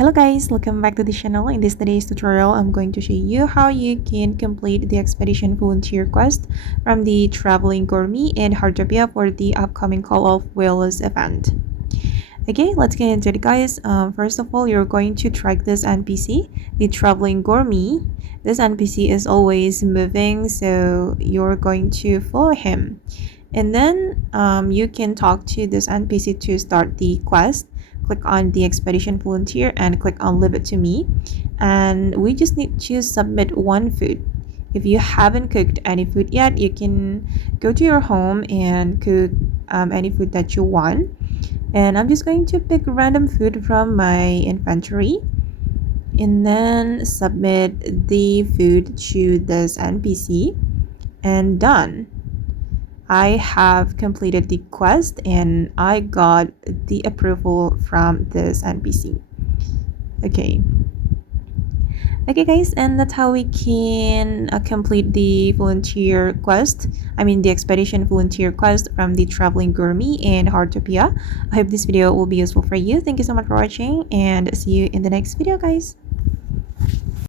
Hello guys, welcome back to the channel. In this today's tutorial, I'm going to show you how you can complete the expedition volunteer quest from the Traveling Gourmet and Heartopia for the upcoming Call of Whales event. Okay, let's get into it guys. First of all, you're going to track this NPC, the Traveling Gourmet. This NPC is always moving, so you're going to follow him. And then you can talk to this NPC to start the quest. Click on the expedition volunteer and click on leave it to me, and we just need to submit one food. If you haven't cooked any food yet, you can go to your home and cook any food that you want. And I'm just going to pick random food from my inventory and then submit the food to this NPC, and done. I have completed the quest and I got the approval from this NPC. Okay guys, and that's how we can complete the volunteer quest, the expedition volunteer quest from the Traveling Gourmet and Heartopia. I hope this video will be useful for you. Thank you so much for watching and see you in the next video guys.